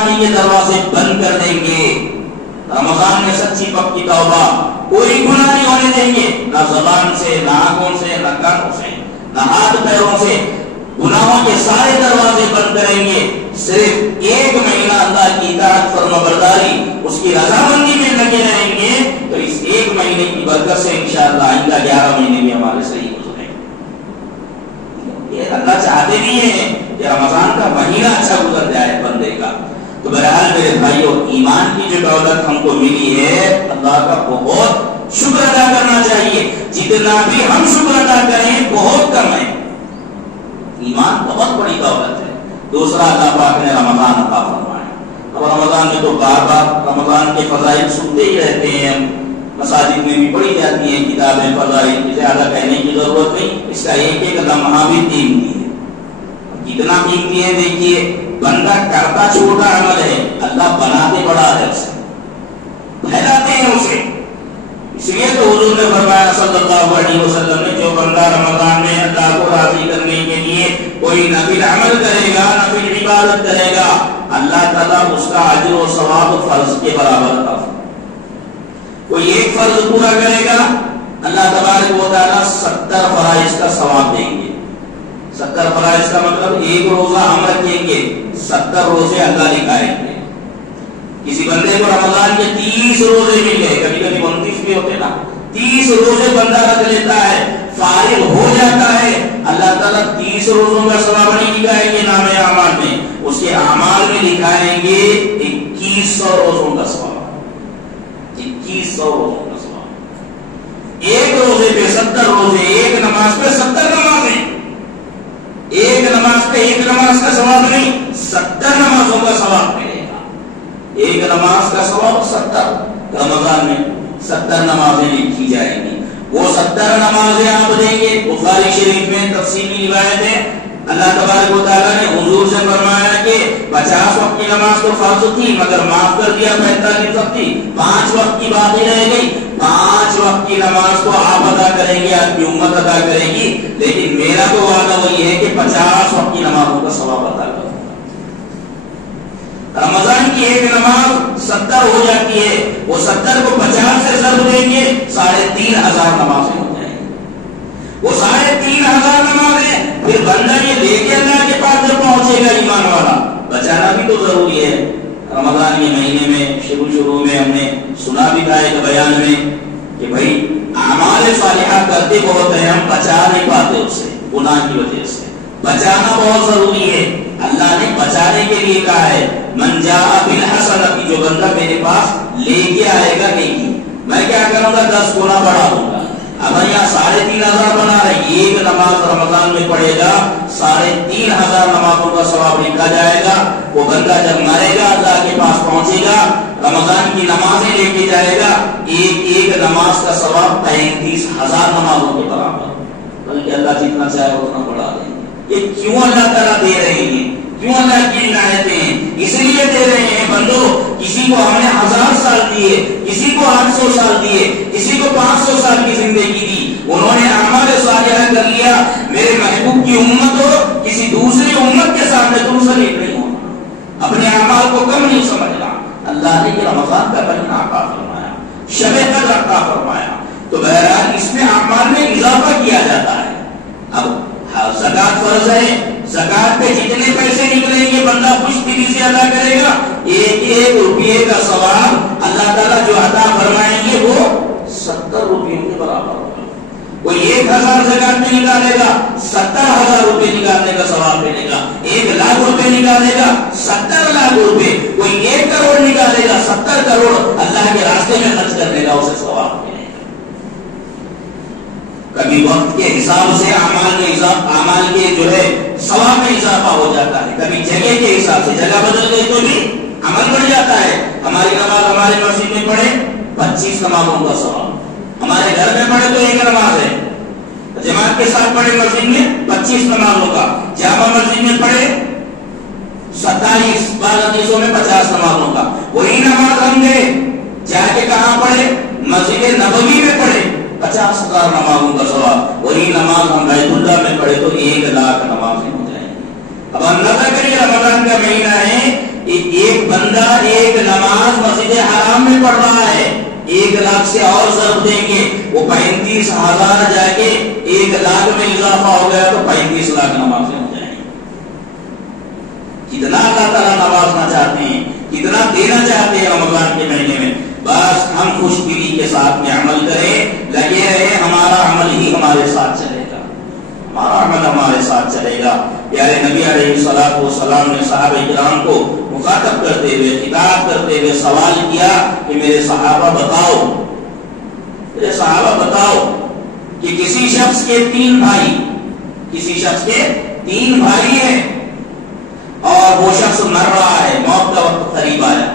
بدکاری کے دروازے بند کر دیں گے. رمضان میں سچی پکی توبہ، کوئی گناہ نہیں ہونے دیں گے، نہ زبان سے، نہ آنکھوں سے، نہ کانوں سے، نہ ہاتھ پیروں سے. گناہوں کے سارے دروازے بند کریں گے. صرف ایک مہینہ اللہ کی اطاعت فرما برداری، اس کی رضامندی میں لگے رہیں گے تو اس ایک مہینے کی برکت سے انشاءاللہ آئندہ 11 مہینے بھی ہمارے صحیح گزریں گے. یہ اللہ چاہتے بھی ہیں کہ رمضان کا مہینہ اچھا گزر جائے بندے کا. تو بہرحال میرے بھائیوں، ایمان کی جو دولت ہم کو ملی ہے اللہ کا بہت شکر ادا کرنا چاہیے. جتنا بھی ہم شکر ادا کریں بہت کم ہے. ایمان بہت بڑی دولت ہے. دوسرا، اللہ پاک نے رمضان عطا فرمایا. اب رمضان میں تو بار بار رمضان کے فضائل سنتے ہی رہتے ہیں، مساجد میں بھی پڑھی جاتی ہیں کتابیں فضائل کی، زیادہ کہنے کی ضرورت نہیں. اس کا ایک ایک لمحہ بھی قیمتی ہے. کتنا قیمتی ہے دیکھیے. بندہ کرتا چھوٹا عمل ہے، اللہ بناتے بڑا ہے، اسے پھیلاتے ہیں اسے. اس لیے تو حضور نے فرمایا صلی اللہ علیہ وسلم نے، جو بندہ رمضان میں اللہ کو راضی کرنے کے لیے کوئی نفل عمل کرے گا، نفل عبادت کرے گا، اللہ تعالیٰ اس کا اجر و ثواب فرض کے برابر عطا فرمائے. کوئی ایک فرض پورا کرے گا، اللہ تبارک و تعالیٰ 70 فرائض کا ثواب دیں گے. 70 فرائض کا مطلب ایک روزہ ہم رکھیں گے، 70 روزے اللہ لکھائیں گے. کسی بندے کو رمضان کے 30 روزے مل گئے، کبھی کبھی 29 بھی ہوتے نا، 30 روزے بندہ رکھ لیتا ہے، فارغ ہو جاتا ہے، اللہ تعالیٰ 30 روزوں کا ثواب نہیں لکھائیں گے نام اعمال میں، اس کے اعمال میں لکھائیں گے 2100 روزوں کا ثواب. 2100 روزوں کا ثواب. ایک روزے پہ 70 روزے، ایک نماز پہ 70 نمازیں. ایک نماز پہ ایک نماز کا ثواب نہیں، 70 نمازوں کا ثواب ملے گا. ایک نماز کا ثواب 70. رمضان میں 70 نمازیں لکھی جائیں گی. وہ 70 نمازیں آپ دیں گے. بخاری شریف میں تفصیلی روایت ہے، اللہ تبارک و تعالیٰ نے حضور سے فرمایا کہ 50 وقت کی نماز تو فرض تھی مگر معاف کر دیا، 45 وقت تھی، 5 وقت کی باقی رہ گئی. 5 وقت کی نماز کو آپ ادا کریں گے، آپ کی امت ادا کرے گی، لیکن میرا تو وعدہ وہی ہے کہ 50 وقت کی نمازوں کا ثواب ادا کروں. رمضان کی ایک نماز 70 ہو جاتی ہے، وہ 70 کو 50 سے ضرب دیں گے، 3500 نمازیں ہو جائیں گی. وہ 3500 نمازیں پھر بندہ یہ لے کے اللہ کے پاس جب پہنچے گا ایمان والا. بچانا بھی تو ضروری ہے. رمضان کے مہینے میں شروع میں ہم نے سنا بھی تھا ایک بیان میں کہ بھائی اعمال صالحہ کرتے بہت ہیں، ہم بچا نہیں پاتے اس سے، گناہ کی وجہ سے. بچانا بہت ضروری ہے. اللہ نے بچانے کے لیے کہا ہے من جاء بالحسنۃ، جو بندہ میرے پاس لے کے آئے گا نیکی، میں کیا کروں گا 10 گنا بڑھا دوں گا. اب یہاں 3500 بنا رہے، ایک نماز رمضان میں پڑھے گا 3500 نمازوں کا ثواب لکھا جائے گا. وہ بندہ جب مرے گا اللہ کے پاس پہنچے گا، رمضان کی نمازیں لے کے جائے گا، ایک ایک نماز کا ثواب 35000 نمازوں کے برابر. بلکہ اللہ جتنا چاہے اتنا بڑھا دیں گے. یہ کیوں اللہ تعالیٰ دے رہے ہیں؟ کیوں اللہ کی عنایتیں ہیں؟ اس لیے دے رہے ہیں بندو، کسی کو ہم نے 1000 سال دیے، کسی کو 800 سال دیے، کسی کو 500 سال کی زندگی دی، انہوں نے اعمال صالحہ کر لیا. میرے محبوب کی امت ہو، کسی دوسری امت کے سامنے تم شریک نہیں ہونا، اپنے اعمال کو کم نہیں سمجھنا. اللہ نے یہ رمضان کا مہینہ عطا فرمایا، شب قدر عطا فرمایا، تو بہرحال اس میں اعمال میں اضافہ کیا جاتا ہے. اب زکات فرض ہے، زکات پہ جتنے پیسے نکلیں گے بندہ خوش دلی سے ادا کرے گا. ایک ایک روپیے کا ثواب اللہ تعالیٰ جو عطا فرمائیں گے وہ 70 روپیوں کے برابر ہوگا. کوئی 1000 زکات میں نکالے گا 70000 روپے نکالنے کا ثواب ملے گا. 1,00,000 روپے نکالے گا 70 لاکھ روپے. کوئی 1 کروڑ نکالے گا 70 کروڑ اللہ کے راستے میں خرچ کرنے کا اسے ثواب ملے گا. کبھی وقت کے حساب سے اعمال کے جو ہے ثواب میں اضافہ ہو جاتا ہے، کبھی جگہ کے حساب سے، جگہ بدل گئی تو بھی عمل بڑھ جاتا ہے. ہماری نماز ہمارے مسجد میں پڑھے 25 نمازوں کا ثواب، ہمارے گھر میں پڑھے تو 1 نماز ہے. جماعت کے ساتھ پڑھے مسجد میں 25 نمازوں کا، جامع مسجد میں پڑھے 27 بعض حدیثوں میں 50 نمازوں کا. وہی نماز ہم گئے جا کے کہاں پڑھے؟ مسجد نبوی میں پڑھے 50,000 نمازوں کا ثواب. وہی نماز ہم بیت اللہ میں پڑھے تو 1,00,000 نمازیں ہو جائیں گی. اب اندازہ کریے رمضان کا مہینہ ہے، ایک بندہ ایک نماز مسجد حرام میں پڑھ رہا ہے، 1,00,000 سے اور ضرب دیں گے، وہ 35,000 جا کے 1,00,000 میں اضافہ ہو گیا تو 35,00,000 نمازیں ہو جائیں گی۔ کتنا اللہ تعالیٰ نوازنا چاہتے ہیں، کتنا دینا چاہتے ہیں رمضان کے مہینے میں۔ بس ہم خوش دلی کے ساتھ میں عمل کریں، لگے رہے، ہمارا عمل ہی ہمارے ساتھ چلے گا، ہمارا عمل ہمارے ساتھ چلے گا۔ پیارے نبی علیہ الصلوۃ والسلام نے صحابہ کرام کو مخاطب کرتے ہوئے، خطاب کرتے ہوئے سوال کیا کہ میرے صحابہ بتاؤ، میرے صحابہ بتاؤ کہ کسی شخص کے 3 بھائی، کسی شخص کے 3 بھائی ہیں اور وہ شخص مر رہا ہے، موت کا وقت قریب آیا۔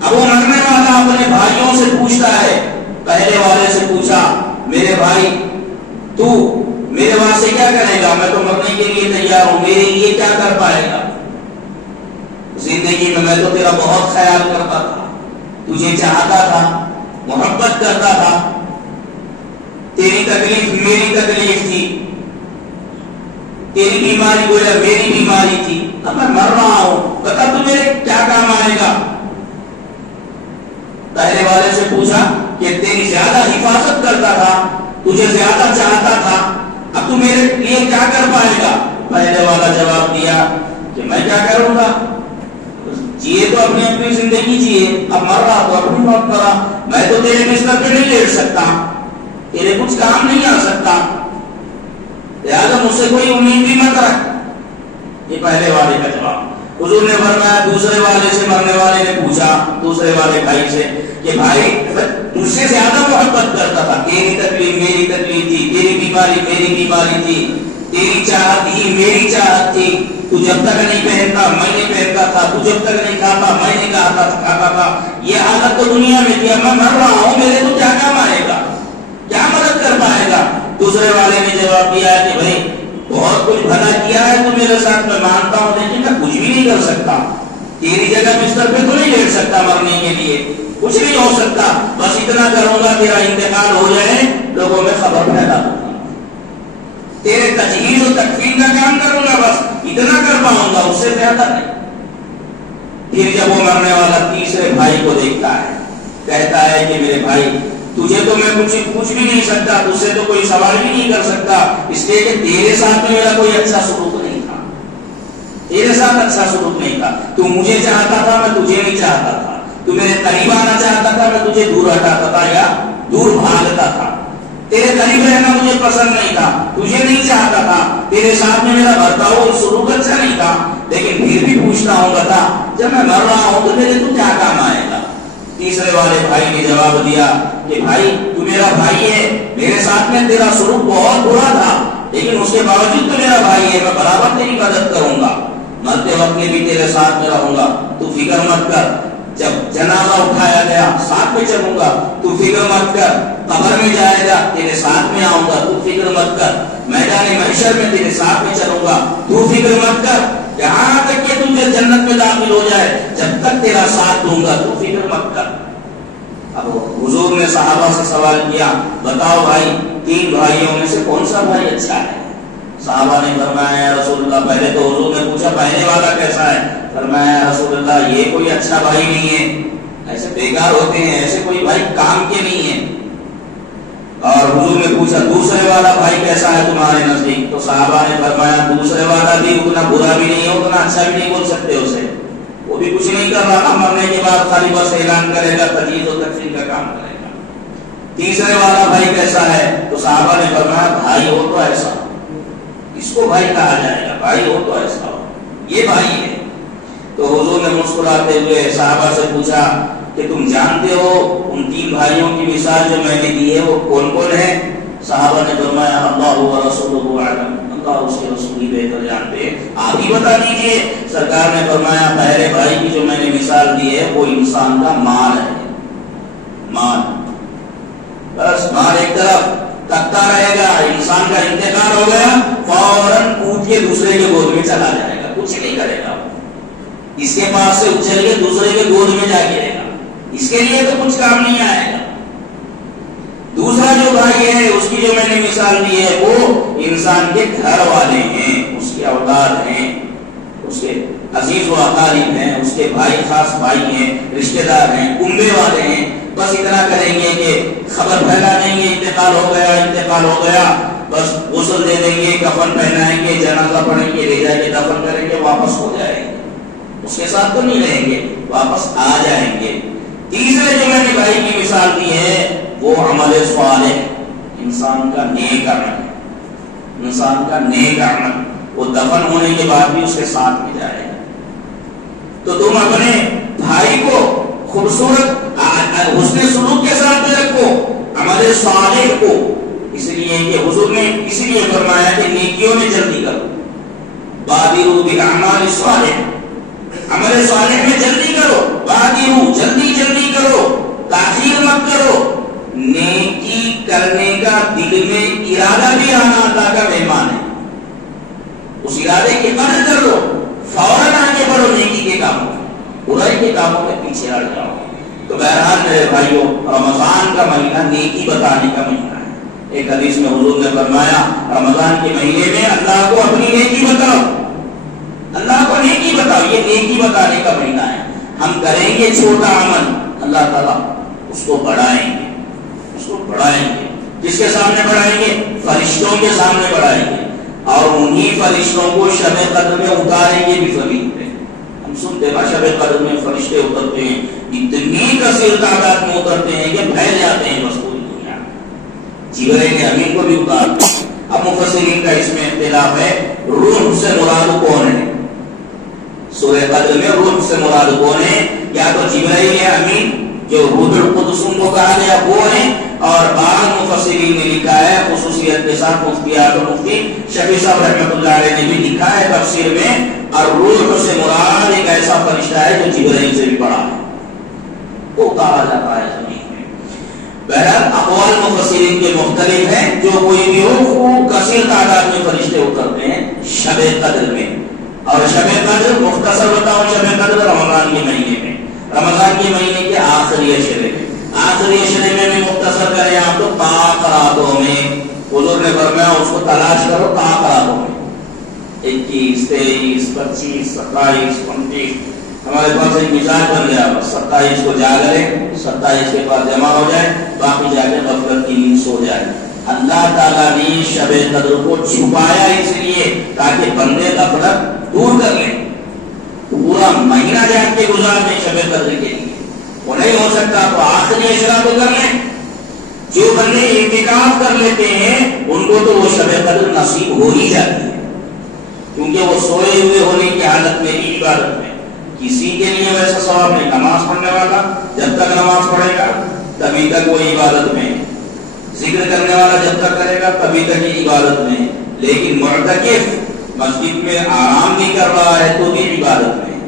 اب وہ مرنے والا اپنے بھائیوں سے پوچھتا ہے، پہلے والے سے پوچھا، میرے بھائی تو میرے واسطے کیا کرے گا؟ میں تو مرنے کے لیے تیار ہوں، میرے لیے کیا کر پائے گا؟ زندگی میں تو تیرا بہت خیال کرتا تھا، تجھے چاہتا تھا، محبت کرتا تھا، تیری تکلیف میری تکلیف تھی، تیری بیماری گویا میری بیماری تھی، اب میں مر رہا ہوں، بتا تو میرے کیا کام آئے گا؟ پہلے والے سے پوچھا کہ تیری زیادہ حفاظت کرتا تھا، تجھے زیادہ چاہتا تھا، اب تو میرے لیے کیا کر پائے گا؟ پہلے والا جواب دیا کہ میں کیا کروں گا، جیے تو اپنی اپنی زندگی جیے، اب مر رہا تو اپنی موت مرا، میں تو تیرے بستر پہ نہیں لیٹ سکتا، تیرے کچھ کام نہیں آ سکتا، لہٰذا مجھ سے کوئی امید بھی مت رکھ۔ یہ پہلے والے کا جواب۔ حضور نے فرمایا دوسرے والے سے، مرنے والے نے پوچھا دوسرے والے بھائی سے کہ بھائی مجھ سے زیادہ محبت کرتا تھا، تیری تکلیف میری تکلیف تھی، تیری بیماری میری بیماری تھی، تیری چاہت ہی میری چاہت تھی، تو جب تک نہیں پہنتا میں نہیں پہنتا تھا، تو جب تک نہیں کھاتا میں نہیں کھاتا تھا، یہ حالت تو دنیا میں تھی، اب میں مر رہا ہوں، میرے تو کیا کام آئے گا، کیا مدد کر پائے گا؟ دوسرے والے نے جواب دیا کہ بھائی بہت کچھ بھلا کیا ہے تو میرے ساتھ، میں مانتا ہوں، لیکن میں کچھ بھی نہیں کر سکتا، تیری جگہ بستر پہ تو نہیں لیٹ سکتا مرنے کے لیے، کچھ نہیں ہو سکتا، بس اتنا کروں گا تیرا انتقال ہو جائے لوگوں میں خبر پھیلا دوں گا، تیرے تجہیز و تکفین کا کام کروں گا، بس اتنا کر پاؤں گا، اس سے زیادہ نہیں۔ پھر جب وہ مرنے والا تیسرے بھائی کو دیکھتا ہے، کہتا ہے کہ میرے بھائی تجھے تو میں کچھ بھی نہیں سکتا، تجھ سے تو کوئی سوال بھی نہیں کر سکتا، اس لیے کہ تیرے ساتھ میں میرا کوئی اچھا سلوک نہیں تھا، تیرے ساتھ اچھا سلوک نہیں تھا، تو مجھے چاہتا تھا میں تجھے نہیں چاہتا تھا، تو میرے قریب آنا چاہتا تھا میں تجھے دور ہٹاتا تھا یا دور بھاگتا تھا، تیرے قریب رہنا مجھے پسند نہیں تھا، تجھے نہیں چاہتا تھا، تیرے ساتھ میں میرا برتاؤ اور سلوک اچھا نہیں تھا، لیکن پھر بھی پوچھتا ہوں بتا جب میں مر رہا ہوں تو میرے تو کیا کام آئے گا؟ تیسرے والے بھائی نے جواب دیا کہ بھائی تو میرا بھائی ہے، میرے ساتھ میں تیرا سلوک بہت برا تھا، لیکن اس کے باوجود تو میرا بھائی ہے، میں برابر تیری مدد کروں گا، مرتے وقت میں بھی تیرے ساتھ میں رہوں گا، تو فکر مت کر، جب جنازہ اٹھایا گیا ساتھ میں چلوں گا، تو فکر مت کر، قبر میں جائے گا تیرے ساتھ میں آؤں گا، تو فکر مت کر، میدان محشر میں تیرے ساتھ میں چلوں گا، تو فکر مت کر، یہاں تک کہ تجھے جنت میں داخل ہو جائے جب تک تیرا ساتھ دوں گا، تو فکر مت کر۔ اب حضور نے صحابہ سے سوال کیا بتاؤ بھائی 3 بھائیوں میں سے کون سا بھائی اچھا ہے؟ صحابہ نے فرمایا یا رسول اللہ، پہلے تو حضور نے پوچھا پہلے والا کیسا ہے؟ فرمایا یا رسول اللہ یہ کوئی اچھا بھائی نہیں ہے، ایسے بیکار ہوتے ہیں، ایسے کوئی بھائی کام کے نہیں ہے۔ اور حضور نے پوچھا دوسرے والا بھائی کیسا ہے تمہارے نزدیک؟ تو صحابہ نے فرمایا دوسرے والا بھی اتنا برا بھی نہیں ہے، اتنا اچھا بھی نہیں بول سکتے اسے، وہ بھی کچھ نہیں کر رہا، مرنے کے بعد خالی بس اعلان کرے گا، تجہیز و تکفین کا کام کرے گا۔ تیسرے والا بھائی کیسا ہے؟ تو صحابہ نے فرمایا بھائی ہو تو ایسا، اس کو بھائی کہا جائے گا، بھائی ہو تو ایسا ہو، یہ بھائی ہے۔ تو حضور نے مسکراتے ہوئے صحابہ سے پوچھا کہ تم جانتے ہو ان 3 بھائیوں کی مثال جو میں نے دی ہے وہ کون کون ہے؟ صحابہ نے فرمایا اللہ و رسولہ اعلم، اللہ اس کے رسول بہتر جانتے ہیں، آپ ہی بتا دیجئے۔ سرکار نے فرمایا پہلے بھائی کی جو میں نے مثال دی ہے وہ انسان کا مال ہے، مال، بس مال ایک طرف تکتا رہے گا، انسان کا انتقال ہو گیا فوراً کود کے دوسرے کے گود میں چلا جائے گا، کچھ نہیں کرے گا، اس کے پاس سے اچھل کے دوسرے کے گود میں جا گرے گا، اس کے لیے تو کچھ کام نہیں آئے گا۔ دوسرا جو بھائی ہے اس کی جو میں نے مثال دی ہے وہ انسان کے گھر والے ہیں، اس کے اولاد ہیں، اس کے عزیز و اقارب ہیں، اس کے بھائی خاص بھائی ہیں، رشتہ دار ہیں، کنبے والے ہیں، بس اتنا کریں گے کہ خبر پھیلا دیں گے انتقال ہو گیا، انتقال ہو گیا، بس غسل دے دیں گے، کفن پہنائیں گے، جنازہ پڑھیں گے، لے جا کے دفن کریں گے، واپس ہو جائیں گے، اس کے ساتھ تو نہیں رہیں گے، واپس آ جائیں گے۔ تیسرے جو میں نے بھائی کی مثال دی ہے وہ عمل صالح، انسان کا نیک عمل، انسان کا نیک عمل، وہ دفن ہونے کے بعد بھی اس کے ساتھ میں جائے گا۔ تو تم اپنے بھائی کو خوبصورت حسن سلوک کے ساتھ میں رکھو، عمل صالح کو، اس لیے کہ حضور نے اسی لیے فرمایا کہ نیکیوں میں جلدی کرو، بادروا بالاعمال الصالح، عمل صالح میں جلدی کرو، بادروا، جلدی جلدی کرو، تاخیر مت کرو۔ نیکی کرنے کا دل میں ارادہ بھی آنا اللہ کا مہمان ہے، اس ارادے کی قدر کر لو، فوراً آگے بڑھو نیکی کے کاموں میں، برائی کے کاموں میں پیچھے ہٹ جاؤ۔ تو بہرحال میرے بھائیوں، رمضان کا مہینہ نیکی بتانے کا مہینہ ہے۔ ایک حدیث میں حضور نے فرمایا رمضان کے مہینے میں اللہ کو اپنی نیکی بتاؤ، اللہ کو نیکی بتاؤ، یہ نیکی بتانے کا مہینہ ہے۔ ہم کریں گے چھوٹا عمل، اللہ تعالیٰ اس کو بڑھائیں گے، اس کو بڑھائیں گے۔ کس کے سامنے بڑھائیں گے؟ فرشتوں کے سامنے بڑھائیں گے، اور انہی فرشتوں کو شب قدر میں اتاریں گے بھی زمین پہ۔ ہم سنتے ہیں شب قدر میں فرشتے اترتے ہیں، اتنی کثیر تعداد میں اترتے ہیں کہ پھیل جاتے ہیں بس پوری دنیا میں۔ جبرائیل امین کو بھی اتارتے ہیں۔ اب مفسرین کا اس میں اختلاف ہے، روح سے مراد کون ہے؟ سورہ قدر میں روح سے مراد کون ہے؟ یا تو جبرائیل امین جو روح القدس کو کہا گیا وہ ہے، اور بعض مفسرین نے لکھا ہے خصوصیت کے ساتھ، مفتی اعظم مفتی شفیع صاحب رحمۃ اللہ علیہ نے بھی لکھا ہے تفسیر میں، اور روح سے مراد ایک ایسا فرشتہ ہے جو جبرائیل سے بھی بڑا ہے، وہ اتارا جاتا ہے زمین میں۔ بہرحال اقوال مفسرین کے مختلف ہیں، جو کوئی بھی ہو خوب کثیر تعداد میں فرشتے اترتے ہیں شب قدر میں۔ اور شب قدر مختصر بتاؤں، شب قدر رمضان کے مہینے میں، رمضان کے مہینے کے آخری عشرے میں، آخری عشرے میں بھی مختصر کریں آپ تو طاق راتوں میں، حضور نے فرمایا اس کو تلاش کرو طاق راتوں میں، 21، 23، 25، 27، 29۔ ہمارے پاس ایک مزاج بن گیا، 27 کو جاگ لیں، 27 کے بعد جمع ہو جائے، باقی جا کے غفلت کی نیند سو جائے۔ اللہ تعالیٰ نے شب قدر کو چھپایا اس لیے تاکہ بندے غفلت دور کر لیں، پورا مہینہ جان کے گزار دیں شب قدر کے لیے۔ وہ نہیں ہو سکتا تو آخری عشرہ تو کر لیں۔ جو بندے اعتکاف کر لیتے ہیں ان کو تو وہ شب قدر نصیب ہو ہی جاتی ہے، کیونکہ وہ سوئے ہوئے ہونے کی حالت میں ہی عبادت میں۔ کسی کے لیے ویسا ثواب نہیں، نماز پڑھنے والا جب تک نماز پڑھے گا تبھی تک وہ عبادت میں، ذکر کرنے والا جب تک کرے گا تبھی تک ہی عبادت میں، لیکن معتکف مسجد میں آرام بھی کر رہا ہے تو بھی عبادت میں۔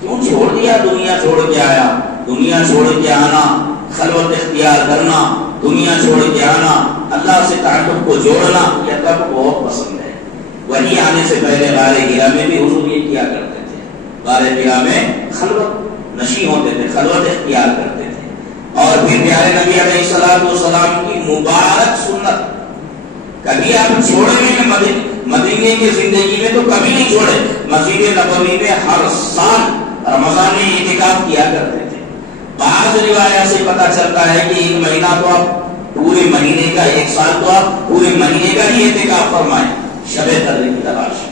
کیوں چھوڑ دیا؟ دنیا چھوڑ کے آیا، دنیا چھوڑ کے آنا، خلوت اختیار کرنا، دنیا چھوڑ کے آنا، اللہ سے تعلق کو جوڑنا، یہ اللہ کو بہت پسند ہے۔ وہی آنے سے پہلے غار ہرا میں بھی حضور یہ کیا کرتے تھے، غار ہرا میں خلوت نشین ہوتے تھے، خلوت اختیار کرتے تھے۔ اور پھر پیارے نبی علیہ الصلوۃ والسلام کی مبارک سنت، کبھی آپ چھوڑے نہیں مدینے کی زندگی میں، تو کبھی نہیں چھوڑے، مسجد نبوی میں ہر سال رمضان میں اعتکاف کیا کرتے تھے۔ بعض روایات سے پتہ چلتا ہے کہ ایک مہینہ تو آپ پورے مہینے کا، ایک سال تو آپ پورے مہینے کا ہی اعتکاف فرمائیں شب قدر کی تلاش۔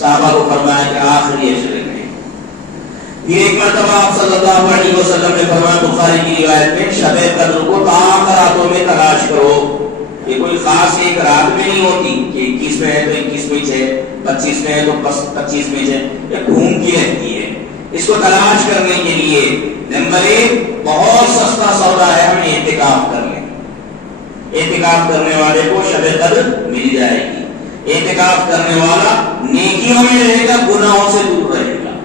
صحابہ کو فرمایا کہ آخری عشرے میں۔ پھر ایک مرتبہ آپ صلی اللہ علیہ وسلم نے فرمایا بخاری کی روایت میں، شب قدر کو طاق راتوں میں تلاش کرو۔ یہ کوئی خاص ایک رات میں نہیں ہوتی کہ 21 میں ہے تو 21 میں 6، 25 میں ہے تو 25 میں 6، یہ گھومتی رہتی ہے۔ اس کو تلاش کرنے کے لیے نمبر 1 بہت سستا سودا ہے، ہم اعتکاف کر لیں۔ اعتکاف کرنے والے کو شب قدر مل جائے گی۔ اعتکاف کرنے والا نیکیوں میں رہے گا، گناہوں سے دور رہے گا،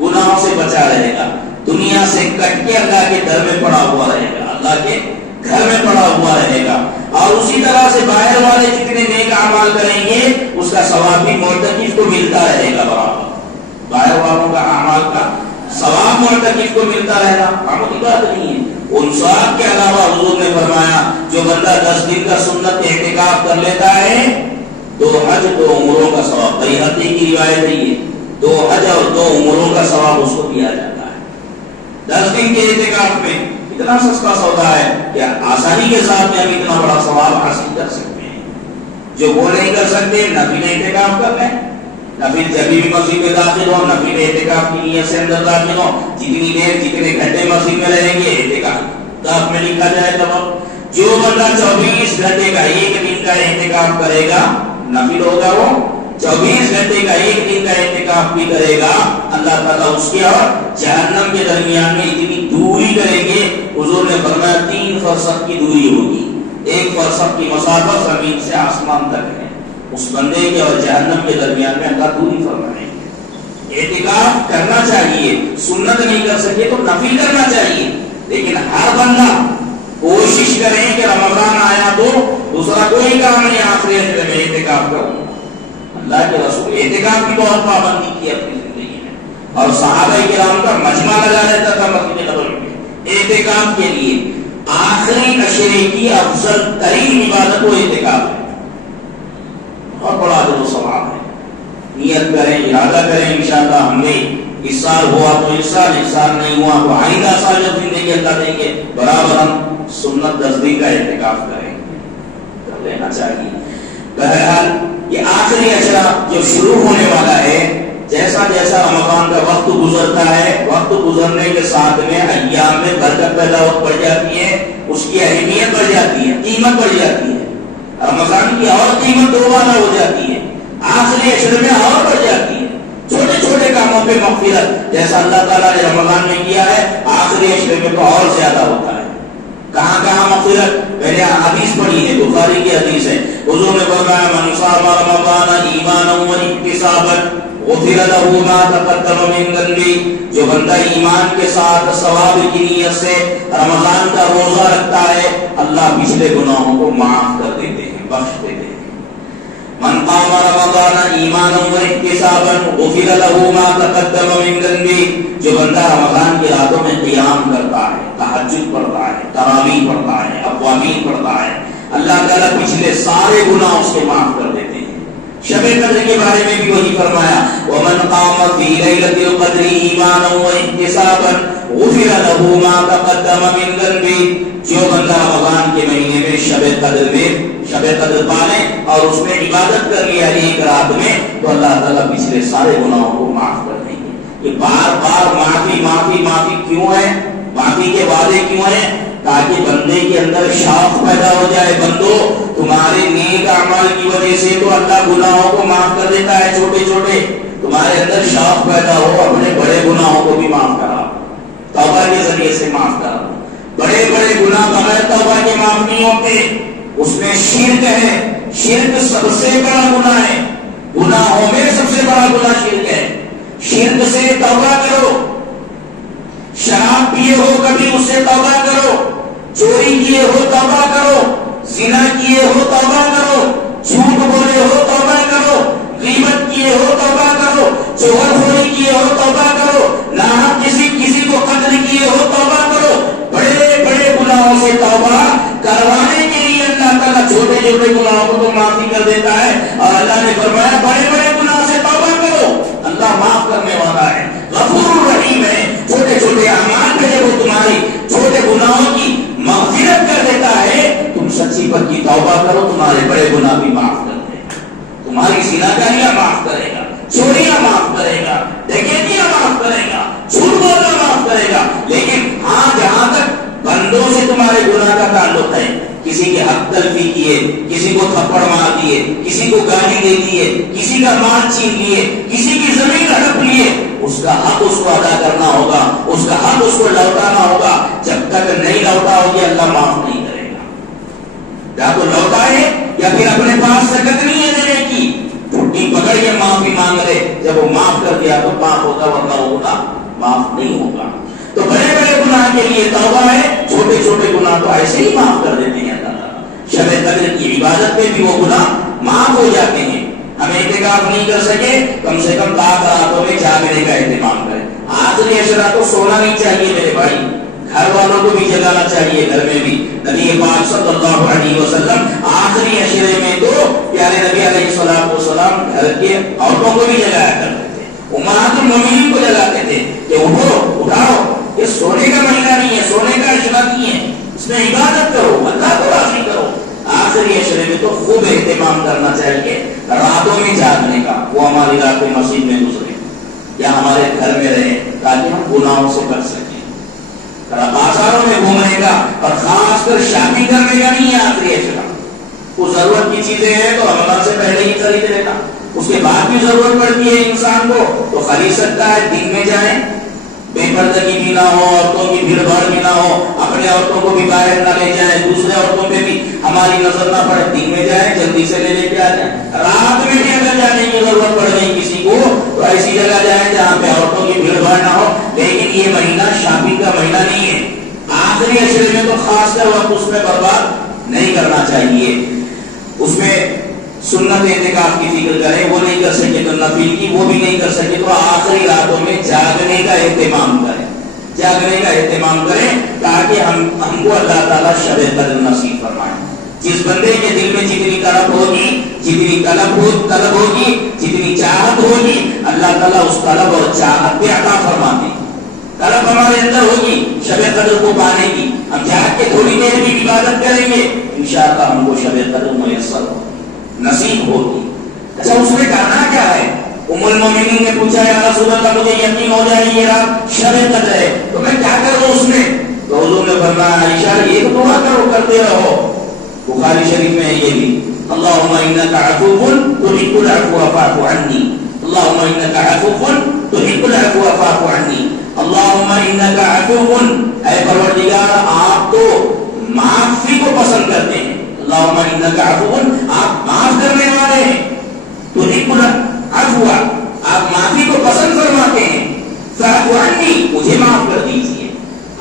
گناہوں سے بچا رہے گا، دنیا سے کٹ کے اللہ کے در میں پڑا ہوا رہے گا، اللہ کے گھر میں پڑا ہوا رہے گا۔ اور اسی طرح سے باہر والے جتنے نیک اعمال کریں گے اس کا ثواب بھی معتکف کو ملتا رہے گا برابر۔ باہر والوں کا اعمال کا ثواب معتکف کو ملتا رہے گا، معمولی بات نہیں ہے۔ ان ثواب کے علاوہ حضور نے فرمایا جو بندہ 10 دن کا سنت اعتکاف کر لیتا ہے 2 حج 2 عمروں کا ثواب۔ بیہقی کی روایت ہے یہ، 2 حج اور 2 عمروں کا ثواب اس کو دیا جاتا ہے۔ 10 دن کے اعتکاف میں اتنا سستا سودا ہے کہ آسانی کے ساتھ میں ہم اتنا بڑا ثواب حاصل کر سکتے ہیں۔ جو وہ نہیں کر سکتے نفل اعتکاف کر لیں، نفل جب بھی مسجد میں داخل ہو نفل اعتکاف کی نیت سے اندر داخل ہو، جتنی دیر جتنے گھنٹے مسجد میں رہیں گے اعتکاف میں لکھا جائے تب جو بندہ 24 گھنٹے کا 1 دن کا اعتکاف کرے گا نفل ہوگا، وہ 24 گھنٹے کا 1 دن کا اعتکاف بھی کرے گا، اللہ تعالیٰ اس کے اور جہنم کے درمیان میں اتنی دوری کریں گے، حضور نے فرمایا 3 فرسخ کی دوری ہوگی، 1 فرسخ کی مسافت زمین سے آسمان تک ہے، اس بندے کے اور جہنم کے درمیان میں اللہ دوری فرمائے گے۔ اعتکاف کرنا چاہیے، سنت نہیں کر سکے تو نفل کرنا چاہیے، لیکن ہر بندہ کوشش کریں کہ رمضان آیا تو دوسرا کوئی کام نہیں آخری عشرے میں اعتکاف کروں۔ اللہ کے رسول اعتکاف کی بہت پابندی کی اپنی زندگی میں، اور صحابہ کرام کا مجمع لگا رہتا تھا مسجد نبوی میں اعتکاف کے لیے۔ آخری عشرے کی افضل ترین عبادت وہ اعتکاف ہے، اور بڑا اجر و ثواب ہے۔ نیت کریں، ارادہ کریں، انشاءاللہ ہم نے اس سال ہوا تو اس سال نہیں ہوا تو آئندہ سال جب زندگی اللہ دیں گے برابر ہم سنت 10 دن کا اعتکاف کریں، کر لینا چاہیے۔ بہرحال یہ آخری عشرہ جو شروع ہونے والا ہے، جیسا جیسا رمضان کا وقت گزرتا ہے، وقت گزرنے کے ساتھ میں ایام میں برکت پیدا بڑھ جاتی ہے، اس کی اہمیت بڑھ جاتی ہے، قیمت بڑھ جاتی ہے، رمضان کی اور قیمت دوبارہ ہو جاتی ہے، آخری عشرے میں اور بڑھ جاتی ہے۔ چھوٹے چھوٹے کاموں پہ مغفرت جیسا اللہ تعالیٰ نے رمضان میں کیا ہے، آخری عشرے میں تو اور زیادہ ہوتا ہے۔ کہاں کہاں مغفرت؟ میں نے حدیث پڑھی ہے، بخاری کی حدیث ہے، حضور نے فرمایا من صام رمضان ایمانا واحتسابا غفر له ما تقدم من ذنبه، جو بندہ ایمان کے ساتھ ثواب کی نیت سے رمضان کا روزہ رکھتا ہے، اللہ پچھلے گناہوں کو معاف کر دیتے ہیں، بخش دیتے ہیں۔ من قام رمضان ایمانا واحتسابا غفر له ما تقدم من ذنبه، جو بندہ رمضان کی راتوں میں قیام کرتا ہے، تہجد پڑھتا ہے، تراویح پڑھتا ہے، اوابین پڑھتا ہے، اللہ تعالیٰ پچھلے سارے گناہ اس کے معاف کر دیتے ہیں۔ شب قدر کے بارے میں بھی وہی فرمایا وَمَنْ قَامَ فِي لَيْلَةِ الْقَدْرِ إِيمَانًا وَاحْتِسَابًا غُفِرَ لَهُ مَا تَقَدَّمَ مِنْ ذَنبِهِ، جو بندہ رمضان کے مہینے میں شب قدر پالے اور اس میں عبادت کر لیا ایک رات میں، تو اللہ تعالیٰ پچھلے سارے گناہوں کو معاف کر دیں گے۔ یہ بار بار معافی معافی معافی کیوں ہے؟ معافی کے وعدے کیوں ہیں؟ تاکہ بندے کے اندر شوق پیدا ہو جائے، بندو تمہارے نیک اعمال کی وجہ سے تو اللہ گناہوں کو معاف کر دیتا ہے، چھوٹے چھوٹے، تمہارے اندر شوق پیدا ہو اپنے بڑے گناہوں کو بھی معاف کرا، توبہ کے ذریعے سے معاف کرا۔ بڑے بڑے گناہ بغیر توبہ کے معاف نہیں ہوتے، اس میں شرک ہے، شرک سب سے بڑا گناہ ہے، گناہوں میں سب سے بڑا گناہ شرک ہے۔ شرک سے توبہ کرو، شراب پیے ہو کبھی اس سے توبہ کرو، چوری کیے ہو توبہ کرو، زنا کیے ہو توبہ کرو، جھوٹ بولے ہو توبہ کرو، غیبت کیے ہو توبہ کرو، چغل خوری کیے ہو توبہ کرو، ناحق کسی کو قتل کیے ہو توبہ کرو۔ بڑے بڑے گناہوں سے توبہ کروانے کے لیے اللہ تعالیٰ چھوٹے چھوٹے گناہوں کو تو معافی کر دیتا ہے، اور اللہ نے فرمایا بڑے بڑے گناہ سے توبہ کرو، اللہ معاف کرنے والا ہے، غفور رحیم ہے۔ چھوٹے چھوٹے اعمال پہ جب وہ تمہاری چھوٹے گناہوں کی مغفرت کر دیتا ہے، تم سچی پکی توبہ کرو، تمہارے بڑے گناہ بھی معاف کر دے گا، تمہاری زناکاریاں معاف کرے گا، چوریاں معاف کرے گا، ڈکیتیاں معاف کرے گا، جھوٹ بولنا معاف کرے گا۔ لیکن ہاں جہاں تک بندوں سے تمہارے گناہ کا تعلق ہے، کسی کے حق تلفی کیے، کسی کو تھپڑ مار دیے، کسی کو گالی دے دیے، کسی کا مال چھین لیے، کسی کی زمین ہڑپ لیے، اس کا حق اس کو ادا کرنا ہوگا، اس کا حق اس کو لوٹانا ہوگا۔ جب تک نہیں لوٹا ہوگی اللہ معاف نہیں کرے گا، یا تو لوٹائے یا پھر اپنے پاس سکت نہیں ہے دینے کی، چھٹی پکڑ کے معافی مانگ لے، جب وہ معاف کر دیا تو معاف ہوگا، ورنہ ہوگا معاف نہیں ہوگا۔ تو بڑے بڑے گناہ کے لیے توبہ ہے، چھوٹے چھوٹے گناہ تو ایسے ہی معاف کر دیتے ہیں اللہ تعالیٰ۔ شب قدر کی عبادت میں بھی وہ گناہ معاف ہو جاتے ہیں۔ ہم اعتکاف نہیں کر سکے، کم سے کم راتوں میں جاگنے کا اہتمام کریں۔ آخری عشرہ تو سونا نہیں چاہیے میرے بھائی، گھر والوں کو بھی جگانا چاہیے، گھر میں بھی۔ نبی پاک صلی اللہ علیہ وسلم آخری عشرے میں تو پیارے نبی علیہ السلام گھر کے عورتوں کو بھی جگایا کرتے تھے، امہات المومنین کو جگاتے تھے کہ اٹھاؤ، یہ سونے کا مہینہ نہیں ہے، سونے کا عشرہ نہیں ہے، اس میں عبادت کرو، اللہ کو راضی کرو۔ آخری عشرے میں تو خوب اہتمام کرنا چاہیے راتوں میں جاگنے کا، وہ ہماری رات مسجد میں گزرے یا ہمارے گھر میں رہے تاکہ ہم گناہوں سے بچ سکیں۔ بازاروں میں گھومنے کا اور خاص کر شاپنگ کرنے کا نہیں ہے آخری عشرہ۔ کچھ ضرورت کی چیزیں ہیں تو رمضان سے پہلے ہی خرید لینا، اس کے بعد بھی ضرورت پڑتی ہے انسان کو تو خرید سکتا ہے۔ دن میں جائیں، بے پردگی بھی نہ ہو، عورتوں کی بھیڑ بھاڑ بھی نہ ہو، اپنے عورتوں کو بھی باہر نہ لے جائیں، دوسرے عورتوں پہ بھی ہماری نظر نہ پڑے، دن میں جائیں جلدی سے لے کے آ جائیں۔ رات میں بھی اگر جانے کی ضرورت پڑ گئی کسی کو تو ایسی جگہ جائیں جہاں پہ عورتوں کی بھیڑ بھاڑ نہ ہو، لیکن یہ مہینہ شاپنگ کا مہینہ نہیں ہے۔ آخری عشرے میں تو خاص کر وقت اس میں برباد نہیں کرنا چاہیے، اس میں سنت اعتکاف کی فکر کریں، وہ نہیں کر سکے تو نفل کی، وہ بھی نہیں کر سکے تو آخری راتوں میں جاگنے کا اہتمام کریں، جاگنے کا اہتمام کریں تاکہ ہم کو اللہ تعالیٰ شب قدر نصیب فرمائے۔ جس بندے کے دل میں جتنی طلب ہوگی، جتنی طلب ہوگی، جتنی چاہت ہوگی، اللہ تعالیٰ اس طلب اور چاہت پہ عطا فرماتے ہیں۔ طلب ہمارے اندر ہوگی شب قدر کو پانے کی، ہم جاگ کے تھوڑی دیر بھی عبادت کریں گے، انشاءاللہ ہم کو شب قدر میسر نصیب ہوگی۔ اچھا اس میں کرنا کیا ہے؟ ام المومنین نے پوچھا یا رسول اللہ مجھے یقین ہو جائے یہ رات شب قدر ہے تو میں کیا کروں اس میں؟ تو حضور نے فرمایا عائشہ ایک دعا کرو، کرتے رہو، بخاری شریف میں ہے یہ بھی، اللہم انک عفو تحب العفو فاعف عنی، اللہم انک عفو تحب العفو فاعف عنی، اللہم انک عفو، اے پروردگار آپ تو معافی کو پسند کرتے ہیں، اللہم انک عفو آپ معاف کرنے والے ہیں، تحب العفو آپ معافی کو پسند فرماتے ہیں، فاعف عنی مجھے معاف کر دیجیے،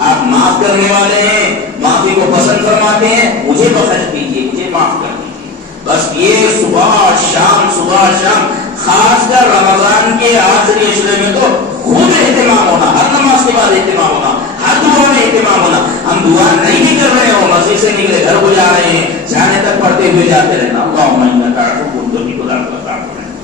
آپ معاف کرنے والے ہیں، معافی کو پسند فرماتے ہیں، مجھے بخش دیجیے، مجھے معاف کر دیجیے۔ بس یہ صبح شام خاص کر رمضان کے آخری عشرے میں تو خوب اہتمام ہونا، ہر نماز کے بعد اہتمام ہونا، ہر دعا میں اہتمام ہونا۔ ہم دعا نہیں بھی کر رہے ہو، مسجد سے نکلے گھر کو جا رہے ہیں، جانے تک پڑھتے ہوئے جاتے رہنا، اللہم انک عفو تحب العفو فاعف عنی،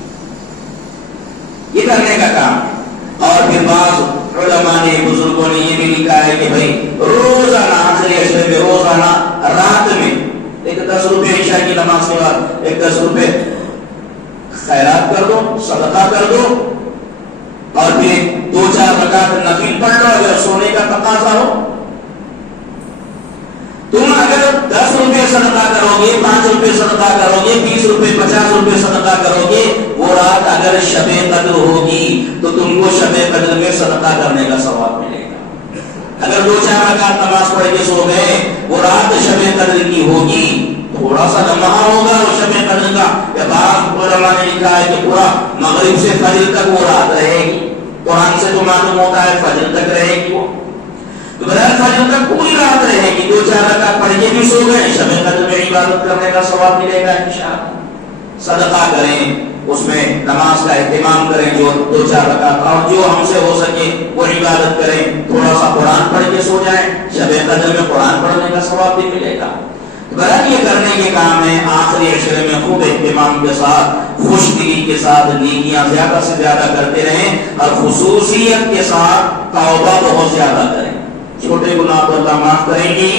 یہ کرنے کا کام ہے۔ اور پھر بعض علماء نے، بزرگوں نے یہ بھی لکھا ہے کہ بھائی روزانہ آخری عشرے میں روزانہ رات میں ایک 10 روپے عشاء کی نماز کے بعد ایک 10 روپے خیرات کر دو، صدقہ کر دو، اور پھر 2-4 رکعت نفل پڑھ لو اگر سونے کا تقاضا ہو۔ تم اگر 10 روپے صدقہ کرو گے، 5 روپے صدقہ کرو گے، 20 روپے 50 روپے صدقہ کرو گے، وہ رات اگر شب قدر ہوگی تو تم کو شب قدر میں صدقہ کرنے کا ثواب ملے گا۔ اگر 2-4 رکعت نماز پڑھ کے سو گئے، وہ رات شب قدر کی ہوگی، تھوڑا سا لمحہ ہوگا وہ شب قدر کا، یا بعض علماء نے لکھا ہے کہ پورا مغرب سے فجر تک وہ رات رہے گی، قرآن سے تو معلوم ہوتا ہے فجر تک رہے گی، وہ تو بہرحال فجر تک پوری رات رہے گی، 2-4 رکعت پڑھ کے بھی سو گئے، شب قدر میں عبادت کرنے کا ثواب ملے گا انشاءاللہ۔ صدقہ کریں، اس میں نماز کا اہتمام کریں، جو 2-4 رکعت، اور جو ہم سے ہو سکے وہ عبادت کریں، تھوڑا سا قرآن پڑھ کے سو جائیں، شب قدر میں قرآن پڑھنے کا ثواب بھی ملے گا۔ بہرحال یہ کرنے کے کام ہے، آخری عشرے میں خوب اہتمام کے ساتھ، خوش دلی کے ساتھ نیکیاں زیادہ سے زیادہ کرتے رہیں، اور خصوصیت کے ساتھ توبہ بہت زیادہ کریں۔ چھوٹے گناہ کو اللہ معاف کریں گی،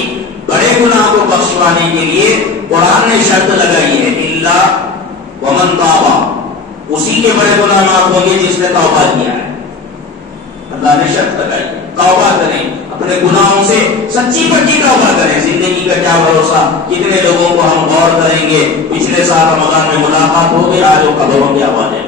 بڑے گناہ کو بخشوانے کے لیے قرآن نے شرط لگائی ہے، الا ومن تابا، اسی کے بڑے گناہ معاف ہوں گے جس نے توبہ کیا ہے، اللہ نے شرط لگائی ہے۔ توبہ کریں، اپنے گناہوں سے سچی پکی توبہ کریں۔ زندگی کا کیا بھروسہ، کتنے لوگوں کو ہم غور کریں گے، پچھلے سال رمضان میں ملاقات ہوگی، آج وہ قبروں کی آوازیں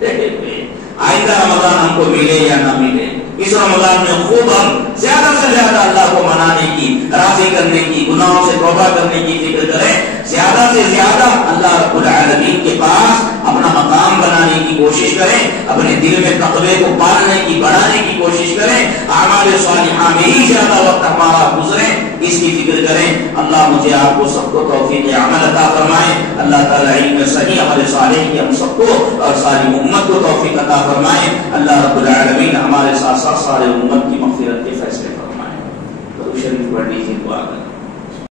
دیکھیں، آئندہ رمضان ہم کو ملے یا نہ ملے، اس رمضان میں خوب ہم زیادہ سے زیادہ اللہ کو منانے کی، راضی کرنے کی، گناہوں سے توبہ کرنے کی فکر کریں، زیادہ سے زیادہ اللہ رب العالمین کے پاس اپنا مقام بنانے کی کوشش کریں، اپنے دل میں تقوی کو پالنے کی، بڑھانے کی کوشش کریں، اعمال صالحہ میں ہی زیادہ وقت ہمارا گزرے، اس کی فکر کریں۔ اللہ مجھے آپ کو سب کو توفیق عمل عطا فرمائے، اللہ تعالیٰ علم صحیح عمل صالح کی ہم سب کو اور ساری امت کو توفیق عطا فرمائے۔ اللہ رب العالمین ہمارے ساتھ ساتھ سارے امت کی مغفرت کے فیصلے فرمائے۔ تو شریف پڑھ لیجیے، دعا کریں۔